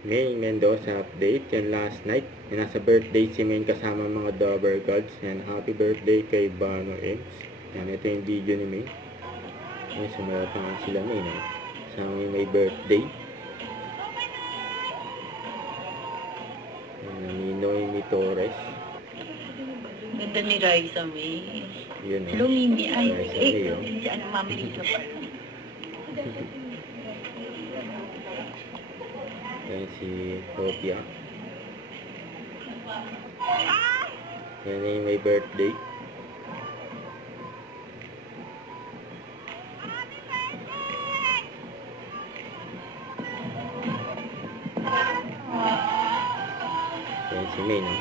May Mendoza update. Yan last night. Yan, nasa birthday si Main kasama mga Dover Gods. Yan, happy birthday kay Bano X. Yan, ito yung video ni May. Yan, sumalat naman sila May. No? Kasama yung may birthday. Yan, Ninoy Torres. Ganda ni Raisa May. Yun, no? Lumimi ay. Raisa May, oh. Si ano, Mami Rito pa. Yan si Hopia. Yan yung may birthday. Yan si May, no?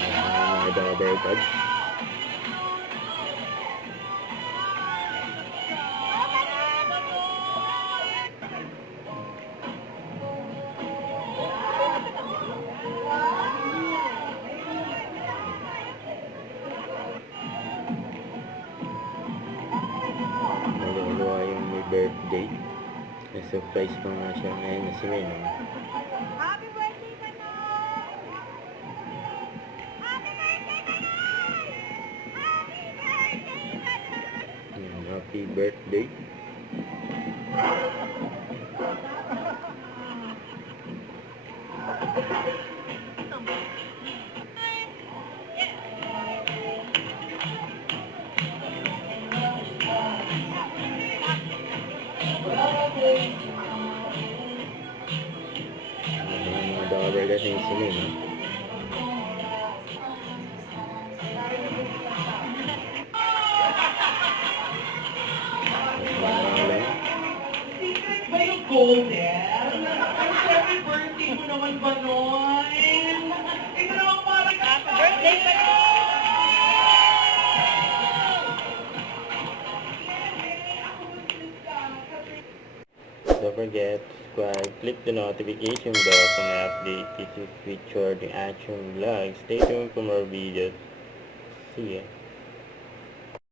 Yan, mga Dover Gods. Naluluwa yung may birthday. May surprise pa nga siya ngayon na si May, no? Happy birthday, Manong! Happy birthday, Manong! Happy birthday, Manong! Yan, happy birthday. Mga Dover kasi yung si May, no? Secret ba yung golden? Happy birthday mo naman, Banoy! Ito naman parang Birthday ka na! Don't forget to subscribe, click the notification bell for my update. This is featured in Action Vlog. Stay tuned for more videos. See ya.